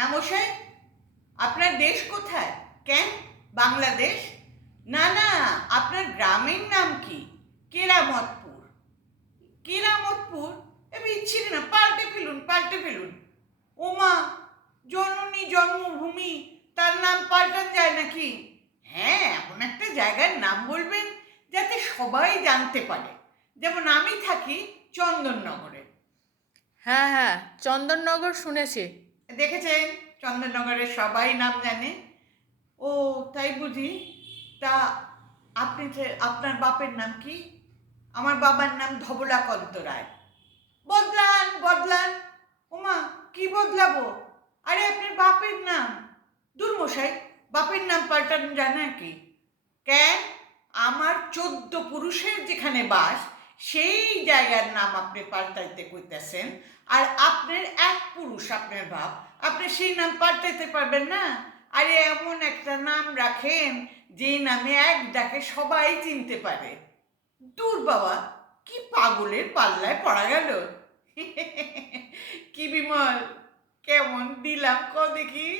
হ্যাঁ মশাই, আপনার দেশ কোথায়? কেন বাংলাদেশ? না না, আপনার গ্রামের নাম কি? কেরামতপুর। কেরামতপুর? বিচ্ছিরি না, পাল্টে ফেলুন, পাল্টে ফেলুন। ওমা, জননী জন্মভূমি, তার নাম পাল্টান যায় নাকি? হ্যাঁ, এমন একটা জায়গার নাম বলবেন যাতে সবাই জানতে পারে। যেমন আমি থাকি চন্দননগরে। হ্যাঁ হ্যাঁ, চন্দননগর শুনেছি। দেখেছেন, চন্দননগরের সবাই নাম জানে। ও, তাই বুঝি? তা আপনার বাপের নাম কি? আমার বাবার নাম ধবলাকান্ত রায়। বদলান বদলান। ওমা, কি বদলাবো? আরে আপনার বাপের নাম। দূর মশাই, বাপের নাম পাল্টানো যায় নাকি? কেন? আমার 14 পুরুষের যেখানে বাস, সেই জায়গার নাম আপনি পাল্টাইতে কইতেছেন। আর আপনার এক পুরুষ, আপনার বাপ, আপনি সেই নাম পাল্টাইতে পারবেন না? আরে এমন একটা নাম রাখেন যে নামে এক ডাকে সবাই চিনতে পারে। দূর বাবা, কি পাগলের পাল্লায় পড়া গেল! কি বিমল, কেমন দিলাম ক দেখি?